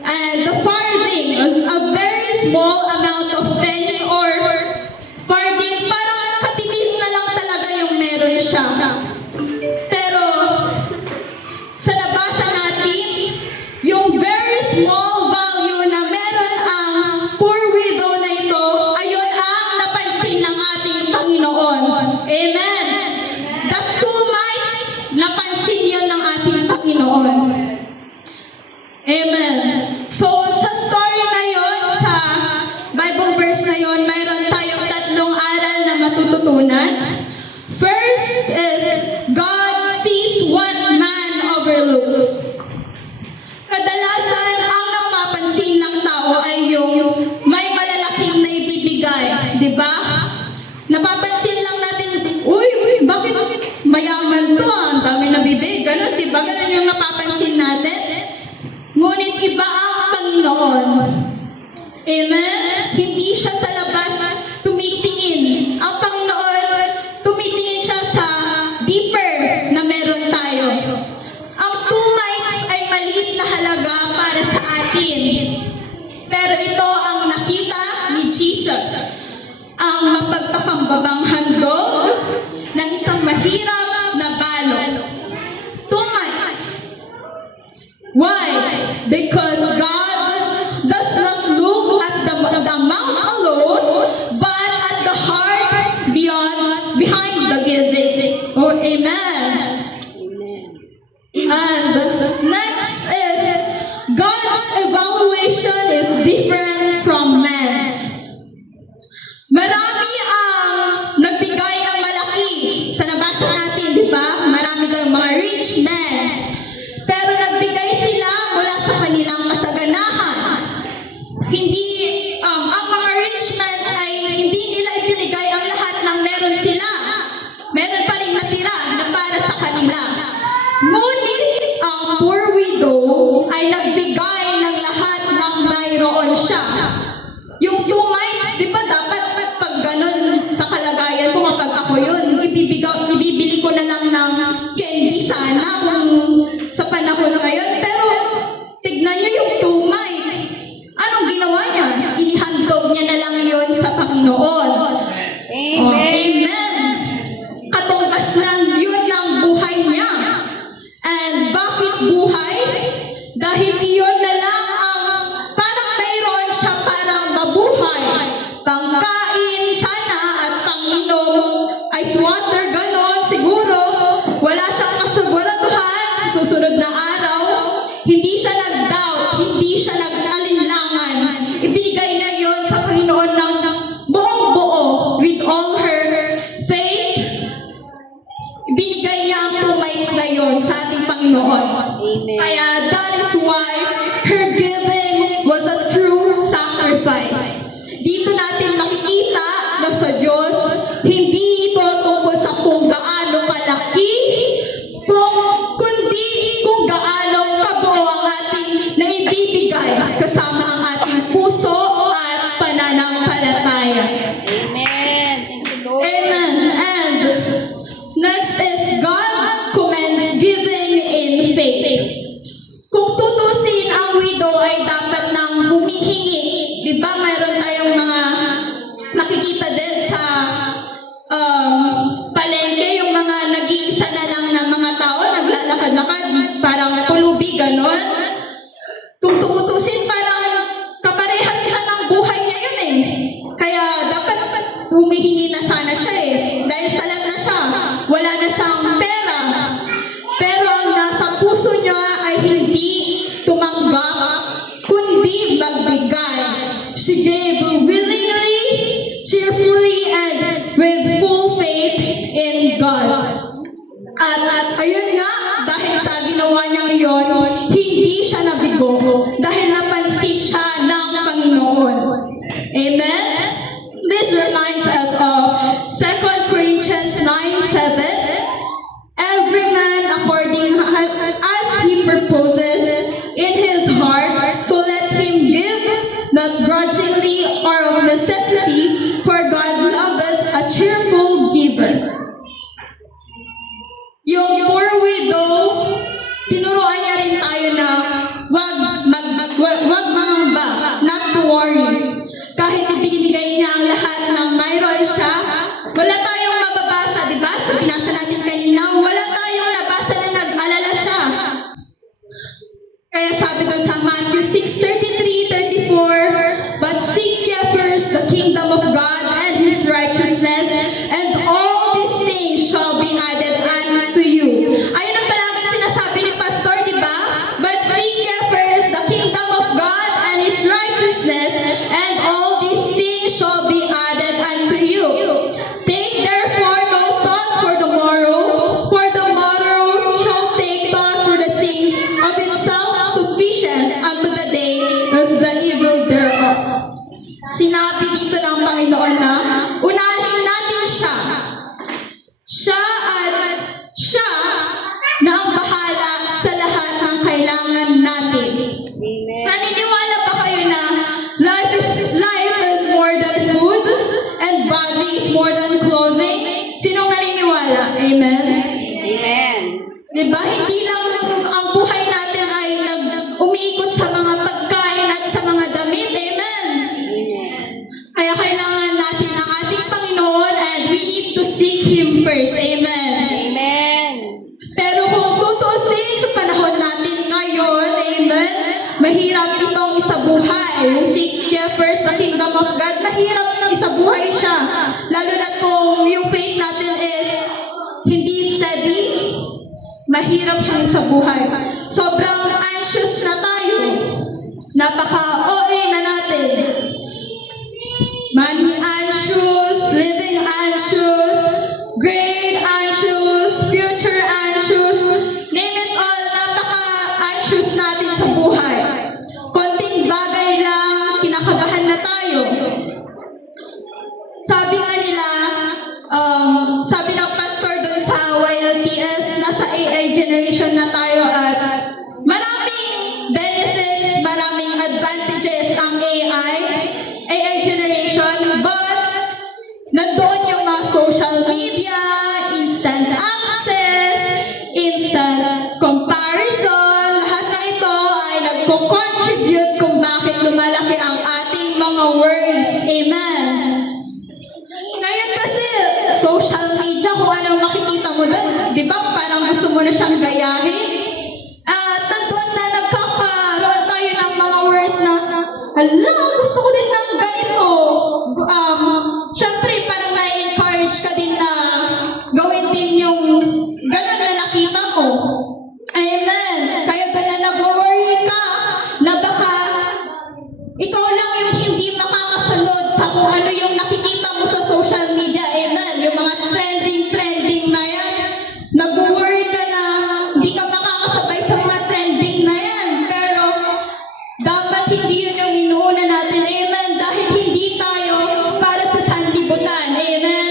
And the farthing is a very small amount of penny or farthing, parang katitin na lang talaga yung meron siya. Pero sa nabasa natin, yung very small value na meron ang poor widow na ito, ayun ang napansin ng ating Panginoon. Amen. The 2 mites, napansin yun ng ating Panginoon. Amen. So, sa story na yon, sa Bible verse na yon, mayroon tayong 3 aral na matututunan. First is, God sees what man overlooks. Kadalasan, ang napapansin ng tao ay yung may malalaking na ibibigay. Diba? Napapansin lang natin, uy, bakit mayaman to? Ang dami nabibig. Ganun, diba? Ganun yung napapansin natin. Ngunit iba ang Panginoon. Amen? Hindi siya sa labas tumitingin. Ang Panginoon, tumitingin siya sa deeper na meron tayo. Ang 2 mites ay maliit na halaga para sa atin. Pero ito ang nakita ni Jesus. Ang mapagpakambabang handog ng isang mahirap na balot. 2 mites. Why? Because God does not look at the amount alone, but at the heart behind the giving. Oh, amen. And next is, God's evaluation is different from man's. Marami ang nagbigay ng malaki. Sa nabasa natin, di ba? Marami daw mga rich men. Pero nagbigay sila mula sa kanilang kasaganahan. Hindi, ang mga rich men ay hindi nila ibinigay ang lahat ng meron sila. Meron pa rin natira na para sa kanila. Ngunit ang poor widow ay nagbigay ng lahat ng mayroon siya. Yung 2 mites, di ba dapat pag ganun sa kalagayan ko, kapag ako yun, ibibili ko na lang ng candy sana kung sa panahon ngayon. Pero tignan niyo yung 2 mites. Anong ginawa niya? Inihandog niya na lang yun sa Panginoon. Amen. Oh, amen. Katumbas lang yun ng buhay niya. And bakit buhay? Dahil iyon na lang ang parang mayroon siya parang mabuhay. Pangkain sana at panginom, ice water, ganon, siguro. Wala siyang kasiguraduhan sa susunod na araw. Hindi siya nag-doubt, hindi siya nag-alinlangan. Ibinigay na yon sa Panginoon ng buong-buo with all her faith. Ibinigay niya ang 2 mites na yon sa ating Panginoon. Amen. Kaya that is why her giving was a true sacrifice. Dito natin makikita na sa Diyos, hindi ito tungkol sa kung gaano kalaki, kundi kung gaano kabuo ang ating naibibigay kasama ang ating puso at pananampalataya. Amen. Thank you, Lord. Amen. And next is, God commends giving in faith. Kung tutusin, ang widow ay dapat nang humihingi. Di ba mayroon tayong mga nakikita din sa palengke, yung mga nag-iisa na lang na mga tao, naglalakad-lakad, parang pulubi, ganon. Kung tutusin, parang kaparehas na ng buhay niya yun eh. Kaya dapat humihingi na sana siya eh. Dahil salat na siya, wala na siyang pera. Pero ang nasa puso niya ay hindi tumanggap, kundi magbigay. She gave willingly, cheerfully, and with full faith in God. At ayun nga, dahil sa ginawa niya iyon, hindi siya nabigo. Dahil napansin siya ng Panginoon. Amen? This reminds us of 2 Corinthians 9:7. Every man according as he proposes in his heart, so let him give, not grudgingly or of necessity, for God loveth a cheerful giver. Yung poor widow, tinuruan niya rin tayo na kahit ibinigay niya ang lahat ng mayroon siya, wala tayong mababasa, di ba? Sa binasa natin kanina, wala tayong nabasa na nag-alala siya. Kaya sabi doon sa Matthew 6:33-34, "But seek ye first the kingdom of God and His righteousness, and all these things shall be added unto you." Ayun ang palaging sinasabi ni Pastor, di ba? But seek ye first the kingdom of God and His righteousness, and all these things shall be added unto you. Take therefore no thought for the morrow shall take thought for the things of itself sufficient unto the day as the evil thereof. Sinabi dito ng Panginoon na unahin natin siya. Siya na ang bahala sa lahat ng kailangan natin. Amen. Naniniwala ba kayo na life is more than food and body is more than clothing? Sinong naniniwala? Amen? Amen. Diba? Hindi lang ang buhay natin ay umiikot sa mga pagkain at sa mga damit. Amen? Amen. Kaya kailangan natin ang ating Panginoon and we need to seek Him first. Amen? Amen. Pero kung tutuusin sa panahon natin ngayon, amen, mahirap itong isabuhay. Yung seek ye first the kingdom of God, mahirap isabuhay siya. Lalo na kung yung faith natin is hindi steady, mahirap siyang isabuhay. Sobrang anxious na tayo. Napaka-OA na natin. Money anxious, living anxious, grade anxious, future anxious, name it all, napaka-anxious natin sa buhay. Konting bagay lang, kinakabahan na tayo. Sabi nga nila, sabi ng pastor doon sa YLTS, nasa AI generation na tayo at maraming benefits, maraming advantages ang AI generation, but nandoon yung mga social media, instant access, instant comparison, lahat ng ito ay nagko-contribute kung bakit lumalaki ang ating mga worries. Amen. Ngayon kasi, social media, kung anong makikita mo doon, di ba parang gusto mo na siyang gayahin? At nandoon na nagkakaroon tayo ng mga worries na, hala, gusto ko din ng ganito. Siyempre, parang na-encourage ka din na gawin din yung ganun na nakita mo. Amen. Kaya ganyan nag-worry ka na baka ikaw lang yung hindi makakasunod sa kung ano yung nakikita mo sa social media. Amen. Yung mga trending na yan. Nag-worry ka na hindi ka makakasabay sa mga trending na yan. Pero dapat hindi yun yung inuuna natin. Amen. Dahil hindi tayo para sa sanlibutan. Amen.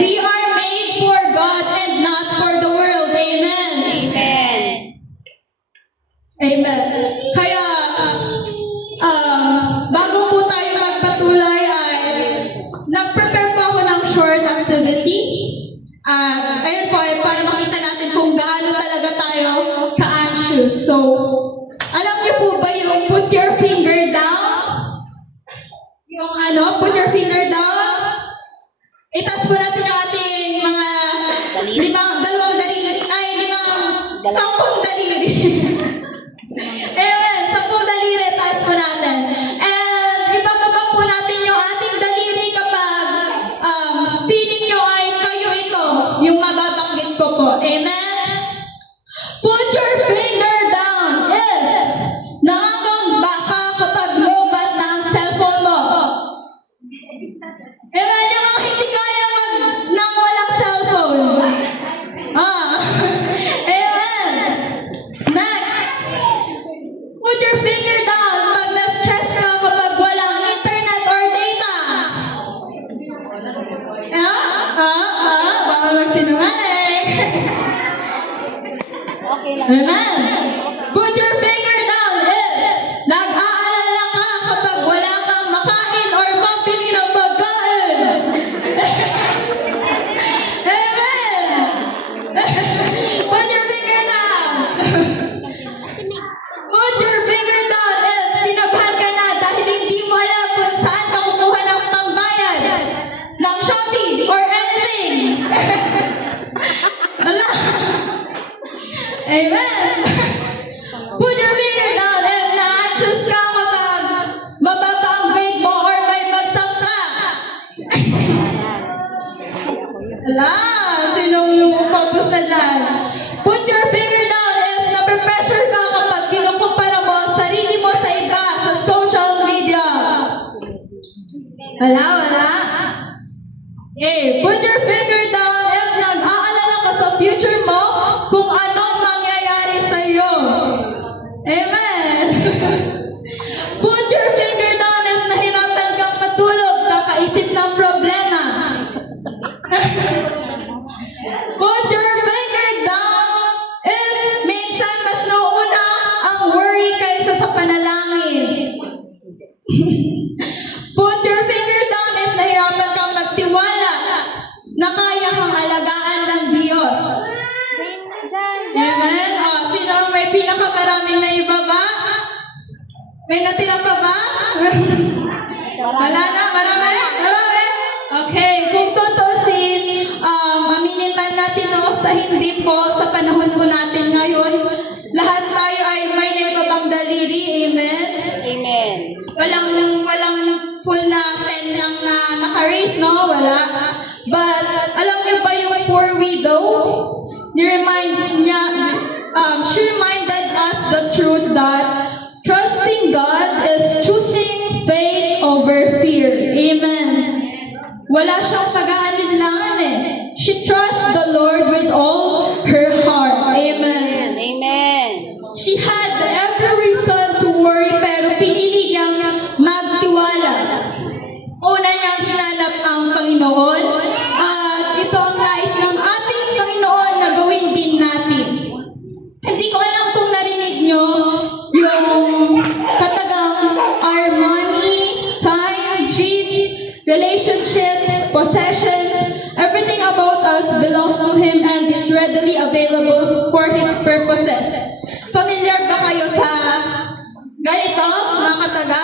We are made for God and not for the world. Amen. Amen. Amen. Kaya, bago po tayo magpatuloy ay nag-prepare po ako ng short activity. At ayun po ay para makita natin kung gaano talaga tayo ka-anxious. So, alam niyo po ba yung put your finger down? Yung put your finger down? Itaas po natin ang ating mga dalawang daliri. Sampung daliri. Amen, sampung daliri, taas po natin. And ibababa po natin yung ating daliri kapag feeling nyo ay kayo ito, yung mababanggit ko po. Amen? Put your finger down if nangangamba ka kapag lobat na ang cellphone mo. Amen, yung mga hindi kaya nang walang cellphone. Amen. Next. Put your finger down pag na-stress ka kapag walang internet or data. Baka magsinungaling. Wala. Okay, put your finger down if nag-aalala ka sa future mo kung anong mangyayari sa iyo. Amen. Put your finger down if nahirapan kang matulog, kakaisip ng problema. Put your finger down if minsan mas nauuna ang worry kaysa sa panalangin. Put your finger down if nahirapan kang magtiwala na kaya kang alagaan ng Diyos. Amen? Sino ang may pinakamaraming na ibaba? May natira pa ba? Wala na? Marami? Okay, kung tutusin, aminin man natin no, sa hindi po, sa panahon po natin ngayon, lahat tayo ay may naibabang daliri. Amen? Amen. Walang full na 10 lang na naka-raise, no? Wala. But, alam niyo ba yung poor widow? She reminded us the truth that trusting God is choosing faith over fear. Amen. Wala siyang pag-aalinlangan eh. She trusts the Lord with all her heart. Amen. Amen. She had every reason to worry pero pinili niyang magtiwala. Una niyang hinanap ang Panginoon at ito ang nais ng ating Panginoon na gawin din natin. Hindi ko alam kung narinig niyo yung katagang our money, time, dreams, relationships, possessions, everything about us belongs to Him and is readily available for His purposes. Familiar ba kayo sa ganito, mga kataga?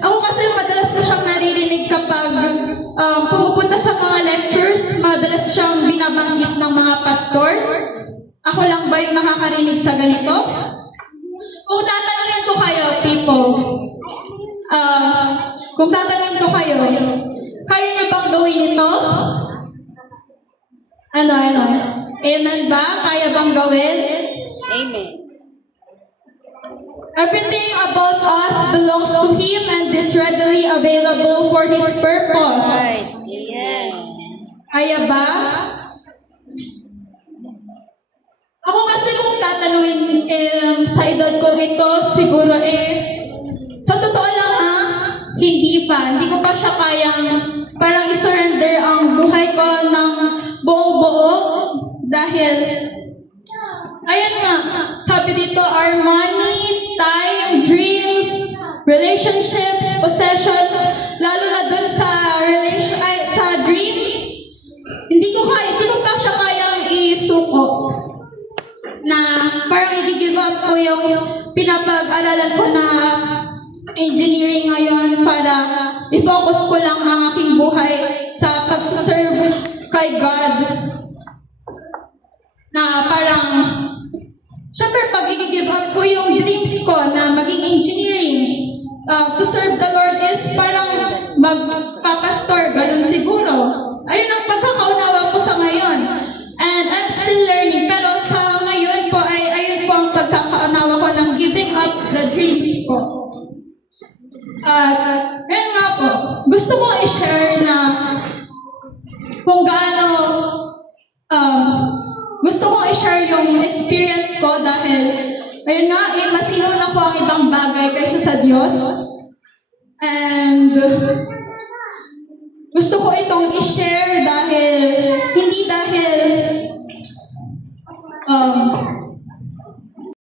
Ako kasi madalas ko siyang naririnig kapag pumupunta sa mga lectures, madalas siyang binabanggit ng mga pastors. Ako lang ba yung nakakarinig sa ganito? Kung tatanungin ko kayo, people, kung tatanungin ko kayo, kaya niyo bang gawin ito? Ano? Amen ba? Kaya bang gawin? Amen. Everything about us belongs to Him and is readily available for His purpose. Right. Yes. Kaya ba? Ako kasi kung tatanungin sa edad ko ito, siguro sa totoo lang hindi pa. Hindi ko pa siya kayang parang isurrender ang buhay ko ng buong buo dahil ayan nga, sabi dito, our money, time, dreams, relationships, possessions, lalo na dun sa dreams, hindi ko pa siya kayang isuko na parang i-give up ko yung pinapag-aralan ko na engineering ngayon para i-focus ko lang ang aking buhay sa pagsuserve kay God. Na parang, syempre pag i-give up ko yung dreams ko na maging engineering, to serve the Lord is parang magpapastor, ganun siguro. Ayun ang pagkakaunawa ko sa ngayon. And I'm still learning, pero sa ngayon po ay ayun po ang pagkakaunawa ko ng giving up the dreams ko. At yun nga po, gusto ko i-share na kung gaano gusto ko i-share yung experience ko dahil ayun nga, mas inuna ko ang ibang bagay kaysa sa Diyos. And